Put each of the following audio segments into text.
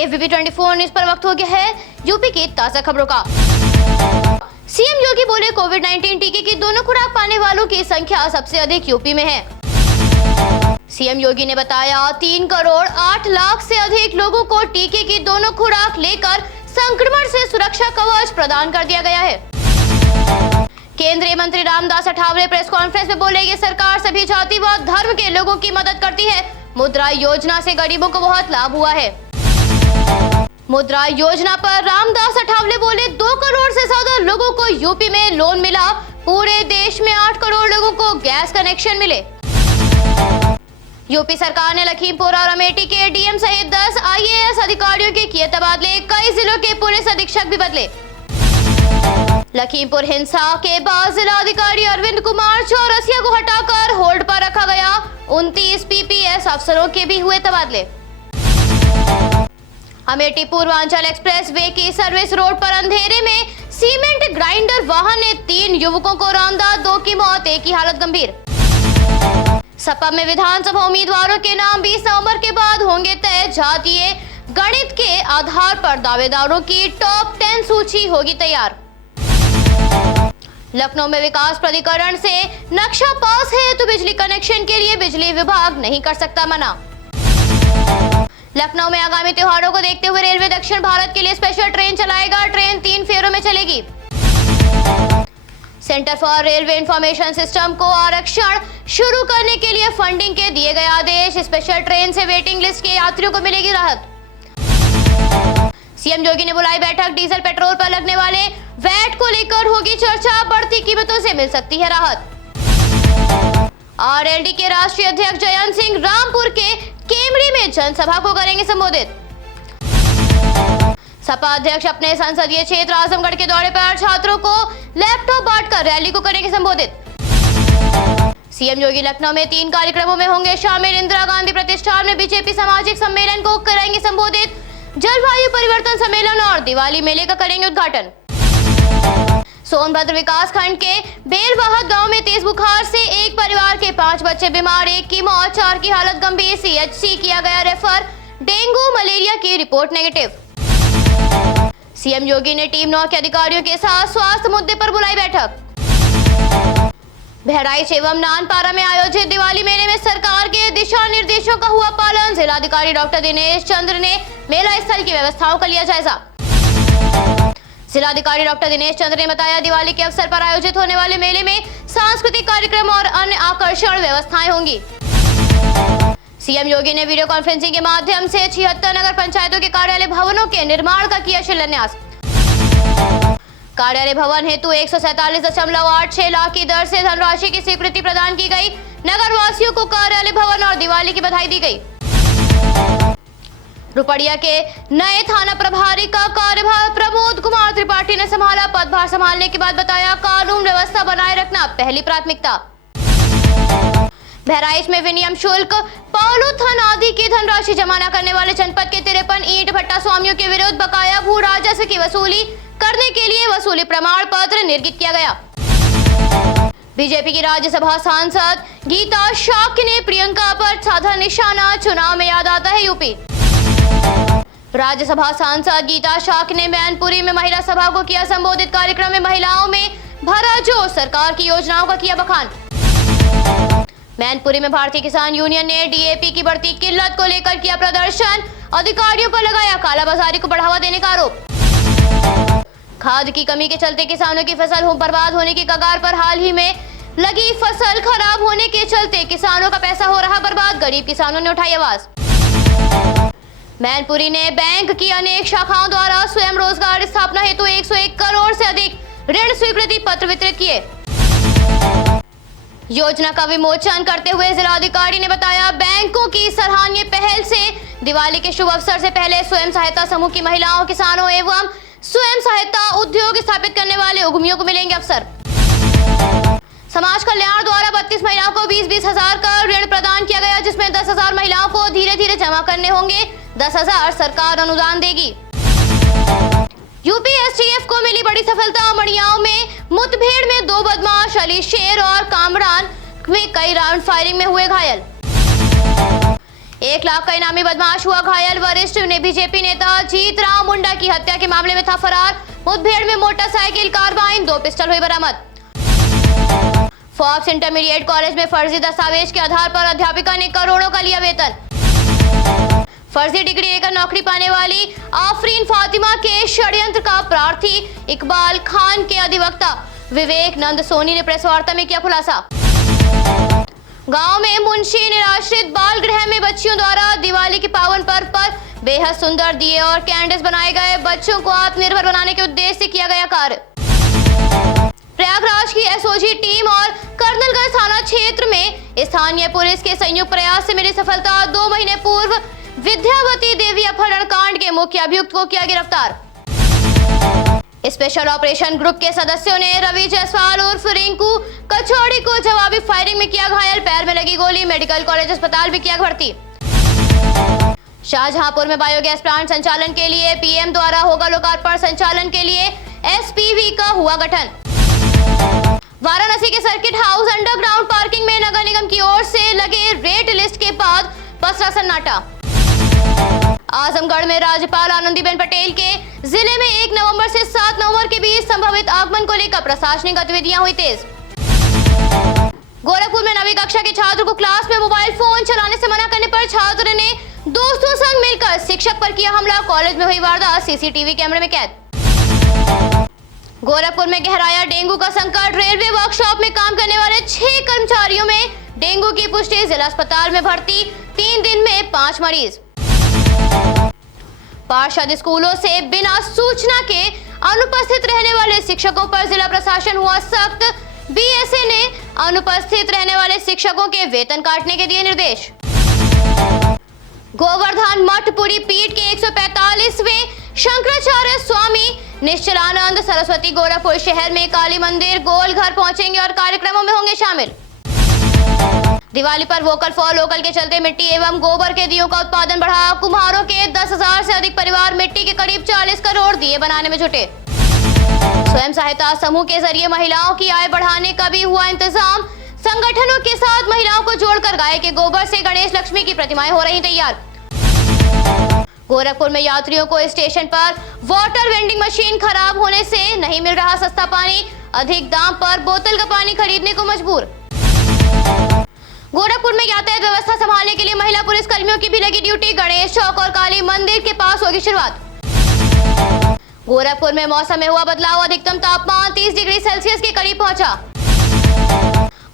ABP 24 news पर वक्त हो गया है यूपी की ताजा खबरों का। सीएम योगी बोले कोविड-19 टीके की दोनों खुराक पाने वालों की संख्या सबसे अधिक यूपी में है। सीएम योगी ने बताया 3 करोड़ 8 लाख से अधिक लोगों को टीके की दोनों खुराक लेकर संक्रमण से सुरक्षा कवच प्रदान कर दिया गया है। केंद्रीय मंत्री रामदास अठावले प्रेस कॉन्फ्रेंस में बोले कि सरकार सभी जाति व धर्म के लोगों की मदद करती है। मुद्रा योजना से गरीबों को बहुत लाभ हुआ है। मुद्रा योजना पर रामदास अठावले बोले 2 करोड़ से ज्यादा लोगों को यूपी में लोन मिला। पूरे देश में 8 करोड़ लोगों को गैस कनेक्शन मिले। यूपी सरकार ने लखीमपुर और अमेठी के डीएम सहित 10 IAS अधिकारियों के किए तबादले। कई जिलों के पुलिस अधीक्षक भी बदले। लखीमपुर हिंसा के बाद जिला अधिकारी अरविंद कुमार चौरसिया को हटाकर होल्ड पर रखा गया। 29 PPS अफसरों के भी हुए तबादले। अमेठी पूर्वांचल एक्सप्रेस वे की सर्विस रोड पर अंधेरे में सीमेंट ग्राइंडर वाहन ने 3 युवकों को रौंदा। 2 की मौत, 1 की हालत गंभीर। सपा में विधानसभा उम्मीदवारों के नाम 20 नवंबर के बाद होंगे तय। जातीय गणित के आधार पर दावेदारों की टॉप 10 सूची होगी तैयार। लखनऊ में विकास प्राधिकरण से नक्शा पास है तो बिजली कनेक्शन के लिए बिजली विभाग नहीं कर सकता मना। लखनऊ में आगामी त्योहारों को देखते हुए रेलवे दक्षिण भारत के लिए स्पेशल ट्रेन चलाएगा। ट्रेन 3 फेरों में चलेगी। Centre for railway information system को आरक्षण शुरू करने के लिए फंडिंग के दिए गए आदेश। स्पेशल ट्रेन से वेटिंग लिस्ट के यात्रियों को मिलेगी राहत। सीएम योगी ने बुलाई बैठक। डीजल पेट्रोल पर लगने वाले वैट को लेकर होगी चर्चा। बढ़ती कीमतों से मिल सकती है राहत। RLD के राष्ट्रीय अध्यक्ष जयंत सिंह रामपुर के केमरी में जनसभा को करेंगे संबोधित। सपा अध्यक्ष अपने संसदीय क्षेत्र आजमगढ़ के दौरे पर छात्रों को लैपटॉप बांटकर रैली को करेंगे संबोधित। सीएम योगी लखनऊ में 3 कार्यक्रमों में होंगे शामिल। इंदिरा गांधी प्रतिष्ठान में बीजेपी सामाजिक सम्मेलन को करेंगे संबोधित। जलवायु परिवर्तन सम्मेलन और दिवाली मेले का करेंगे उद्घाटन। सोनभद्र विकास खंड के बेलवाहत गांव में तेज बुखार से एक परिवार के 5 बच्चे बीमार। 1 की मौत, 4 की हालत गंभीर। CHC किया गया रेफर। डेंगू मलेरिया की रिपोर्ट नेगेटिव। सीएम योगी ने टीम 9 के अधिकारियों के साथ स्वास्थ्य मुद्दे पर बुलाई बैठक। बहराइच एवं नानपारा में आयोजित दिवाली मेले में सरकार के दिशा निर्देशों का हुआ पालन। जिलाधिकारी डॉक्टर दिनेश चंद्र ने मेला स्थल की व्यवस्थाओं का लिया जायजा। जिलाधिकारी डॉक्टर दिनेश चंद्र ने बताया दिवाली के अवसर पर आयोजित होने वाले मेले में सांस्कृतिक कार्यक्रम और अन्य आकर्षण व्यवस्थाएं होंगी। सीएम योगी ने वीडियो कॉन्फ्रेंसिंग के माध्यम से 76 नगर पंचायतों के कार्यालय भवनों के निर्माण का किया शिलान्यास। कार्यालय भवन हेतु 147.86 लाख की दर से धनराशि की स्वीकृति प्रदान की गई। नगर वासियों को कार्यालय भवन और दिवाली की बधाई दी गई। रुपड़िया के नए थाना प्रभारी का कार्यभार प्रमोद कुमार त्रिपाठी ने संभाला। पदभार संभालने के बाद बताया कानून व्यवस्था बनाए रखना पहली प्राथमिकता। बहराइच में विनियम शुल्क, पॉलीथीन आदि की धनराशि जमा न करने वाले जनपद के 53 ईंट भट्टा स्वामियों के विरुद्ध बकाया भू राजस्व की वसूली करने के लिए वसूली प्रमाण पत्र निर्गत किया गया। बीजेपी की राज्यसभा सांसद गीता शाक्य ने प्रियंका पर साधा निशाना। चुनाव में याद आता है यूपी। राज्यसभा सांसद गीता शाक्य ने मैनपुरी में महिला सभा को किया संबोधित। कार्यक्रम में महिलाओं में भरा जोश, सरकार की योजनाओं का किया बखान। मैनपुरी में भारतीय किसान यूनियन ने DAP की बढ़ती किल्लत को लेकर किया प्रदर्शन। अधिकारियों पर लगाया कालाबाजारी को बढ़ावा देने का आरोप। खाद की कमी के चलते किसानों की फसल बर्बाद होने की कगार पर। हाल ही में लगी फसल खराब होने के चलते किसानों का पैसा हो रहा बर्बाद। गरीब किसानों ने उठाई आवाज। मैनपुरी ने बैंक की अनेक शाखाओं द्वारा स्वयं रोजगार स्थापना हेतु 101 करोड़ से अधिक ऋण स्वीकृति पत्र वितरित किए। योजना का विमोचन करते हुए जिलाधिकारी ने बताया बैंकों की सराहनीय पहल से दिवाली के शुभ अवसर से पहले स्वयं सहायता समूह की महिलाओं, किसानों एवं स्वयं सहायता उद्योग स्थापित करने वाले उद्यमियों को मिलेंगे अवसर। समाज कल्याण द्वारा 32 महिलाओं को 20-20 हजार का ऋण प्रदान किया गया, जिसमें 10,000 महिलाओं को धीरे धीरे जमा करने होंगे। 10,000 सरकार अनुदान देगी। यूपी STF को मिली बड़ी सफलता। मड़ियाओं में मुठभेड़ में 2 बदमाश अली शेर और कामरान में कई राउंड फायरिंग में हुए घायल। 1 लाख का इनामी बदमाश हुआ घायल। वरिष्ठ ने बीजेपी नेता जीत राम मुंडा की हत्या के मामले में था फरार। मुठभेड़ में मोटरसाइकिल, कार्बाइन, 2 पिस्टल हुई बरामद। फॉक्स इंटरमीडिएट कॉलेज में फर्जी दस्तावेज के आधार पर अध्यापिका ने करोड़ों का लिया वेतन। फर्जी डिग्री लेकर नौकरी पाने वाली आफरीन फातिमा के षड्यंत्र का प्रार्थी इकबाल खान के अधिवक्ता विवेक नंद सोनी ने प्रेस वार्ता में किया खुलासा। गांव में मुंशी निराश्रित बाल गृह में बच्चियों द्वारा दिवाली के पावन पर्व पर बेहद सुंदर दिए और कैंडल्स बनाए गए। बच्चों को आत्मनिर्भर बनाने के उद्देश्य से किया गया कार्य। प्रयागराज की एसओजी टीम और कर्नलगंज थाना क्षेत्र में स्थानीय पुलिस के संयुक्त प्रयास से मिली सफलता। 2 महीने पूर्व विद्यावती देवी अपहरण कांड के मुख्य अभियुक्त को किया गिरफ्तार। स्पेशल ऑपरेशन ग्रुप के सदस्यों ने रवि जायसवाल उर्फ रिंकू कचौड़ी को जवाबी फायरिंग में किया घायल। पैर में लगी गोली, मेडिकल कॉलेज अस्पताल में किया भर्ती। शाहजहांपुर में बायोगैस प्लांट संचालन के लिए पीएम द्वारा होगा लोकार्पण। संचालन के लिए एसपीवी का हुआ गठन। वाराणसी के सर्किट हाउस अंडरग्राउंड पार्किंग में नगर निगम की ओर से लगे रेट लिस्ट के बाद पसरा सन्नाटा। आजमगढ़ में राज्यपाल आनंदीबेन पटेल के जिले में 1 नवंबर से 7 नवंबर के बीच संभावित आगमन को लेकर प्रशासनिक गतिविधियां हुई तेज। गोरखपुर में 9वीं कक्षा के छात्र को क्लास में मोबाइल फोन चलाने से मना करने पर छात्र ने दोस्तों संग मिलकर शिक्षक पर किया हमला। कॉलेज में हुई वारदात सीसीटीवी कैमरे में कैद। गोरखपुर में गहराया डेंगू का संकट। रेलवे वर्कशॉप में काम करने वाले 6 कर्मचारियों में डेंगू की पुष्टि। जिला अस्पताल में भर्ती 3 दिन में 5 मरीज। पार्षद स्कूलों से बिना सूचना के अनुपस्थित रहने वाले शिक्षकों पर जिला प्रशासन हुआ सख्त। बीएसए ने अनुपस्थित रहने वाले शिक्षकों के वेतन काटने के दिए निर्देश। गोवर्धन मठपुरी पीठ के 145वें शंकराचार्य स्वामी निश्चलानंद सरस्वती गोरखपुर शहर में काली मंदिर गोलघर पहुंचेंगे और कार्यक्रमों में होंगे शामिल। दिवाली पर वोकल फॉर लोकल के चलते मिट्टी एवं गोबर के दियों का उत्पादन बढ़ा। कुम्हारों के 10,000 से अधिक परिवार मिट्टी के करीब 40 करोड़ दिए बनाने में जुटे। स्वयं सहायता समूह के जरिए महिलाओं की आय बढ़ाने का भी हुआ इंतजाम। संगठनों के साथ महिलाओं को जोड़कर गाय के गोबर से गणेश लक्ष्मी की प्रतिमाएं हो रही तैयार। गोरखपुर में यात्रियों को स्टेशन पर वाटर वेंडिंग मशीन खराब होने से नहीं मिल रहा सस्ता पानी। अधिक दाम पर बोतल का पानी खरीदने को मजबूर। गोरखपुर में यातायात व्यवस्था संभालने के लिए महिला पुलिस कर्मियों की भी लगी ड्यूटी। गणेश चौक और काली मंदिर के पास होगी शुरुआत। गोरखपुर में मौसम में हुआ बदलाव। अधिकतम तापमान 30 डिग्री सेल्सियस के करीब पहुंचा।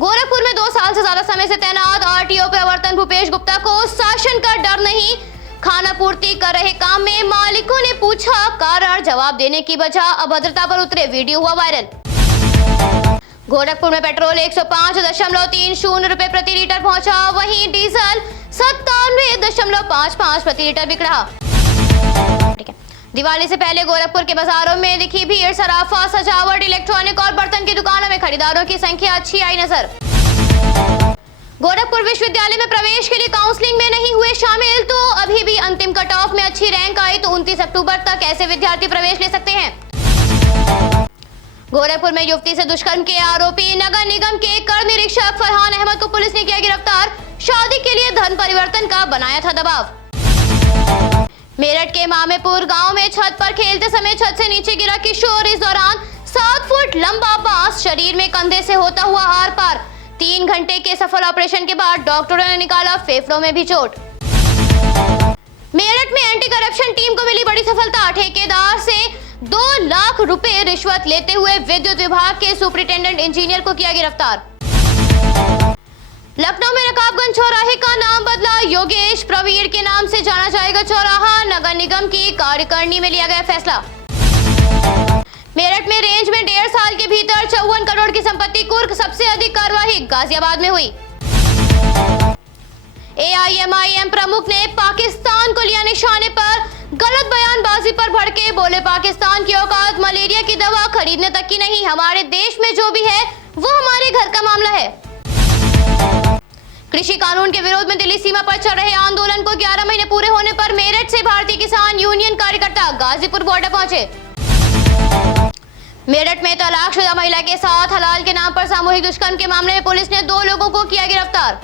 गोरखपुर में 2 साल से ज्यादा समय से तैनात आरटीओ प्रवर्तन भूपेश गुप्ता को शासन का डर नहीं। खाना पूर्ति कर रहे काम में मालिकों ने पूछा कारण, जवाब देने की बजाय अभद्रता पर उतरे। वीडियो हुआ वायरल। गोरखपुर में पेट्रोल 105.30 रुपए प्रति लीटर पहुंचा। वहीं डीजल 97.55 प्रति लीटर बिक रहा। दिवाली से पहले गोरखपुर के बाजारों में दिखी भीड़। सराफा, सजावट, इलेक्ट्रॉनिक और बर्तन की दुकानों में खरीदारों की संख्या अच्छी आई नजर। गोरखपुर विश्वविद्यालय में प्रवेश के लिए काउंसलिंग में नहीं हुए शामिल तो अभी भी अंतिम कट ऑफ में अच्छी रैंक आई तो 29 अक्टूबर तक ऐसे विद्यार्थी प्रवेश ले सकते हैं। गोरखपुर में युवती से दुष्कर्म के आरोपी नगर निगम के कर निरीक्षक फरहान अहमद को पुलिस ने किया गिरफ्तार। शादी के लिए धन परिवर्तन का बनाया था दबाव। मेरठ के मामेपुर गांव में छत पर खेलते समय छत से नीचे गिरा किशोर। इस दौरान 7 फुट लंबा बांस शरीर में कंधे से होता हुआ आर पार। 3 घंटे के सफल ऑपरेशन के बाद डॉक्टरों ने निकाला फेफड़ों में भी चोट। मेरठ में एंटी करप्शन टीम को मिली बड़ी सफलता। ठेकेदार से 2 लाख रुपए रिश्वत लेते हुए विद्युत विभाग के सुपरिटेंडेंट इंजीनियर को किया गिरफ्तार। लखनऊ में रकाबगंज चौराहे का नाम बदला। योगेश प्रवीण के नाम से जाना जाएगा चौराहा। नगर निगम की कार्यकारिणी में लिया गया फैसला। मेरठ में रेंज में 1.5 साल के भीतर 54 करोड़ की संपत्ति कुर्क। सबसे अधिक कार्रवाई गाजियाबाद में हुई। एआईएमआईएम प्रमुख ने पाकिस्तान को लिया निशाने पर। गलत बयानबाजी पर भड़के। बोले पाकिस्तान की औकात मलेरिया की दवा खरीदने तक की नहीं। हमारे देश में जो भी है वो हमारे घर का मामला है। कृषि कानून के विरोध में दिल्ली सीमा पर चल रहे आंदोलन को 11 महीने पूरे होने पर मेरठ से भारतीय किसान यूनियन कार्यकर्ता गाजीपुर बॉर्डर पहुंचे। मेरठ में तलाकशुदा महिला के साथ हलाल के नाम पर सामूहिक दुष्कर्म के मामले में पुलिस ने 2 लोगों को किया गिरफ्तार।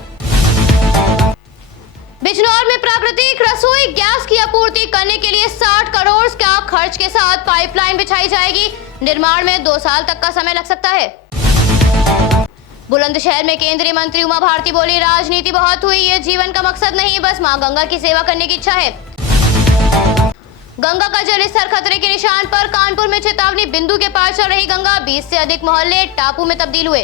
बिजनौर में प्राकृतिक रसोई गैस की आपूर्ति करने के लिए 60 करोड़ का खर्च के साथ पाइपलाइन बिछाई जाएगी। निर्माण में 2 साल तक का समय लग सकता है। बुलंदशहर में केंद्रीय मंत्री उमा भारती बोली, राजनीति बहुत हुई, ये जीवन का मकसद नहीं, बस मां गंगा की सेवा करने की इच्छा है। गंगा का जलस्तर खतरे के निशान पर, कानपुर में चेतावनी बिंदु के पार चल रही गंगा, 20 से अधिक मोहल्ले टापू में तब्दील हुए।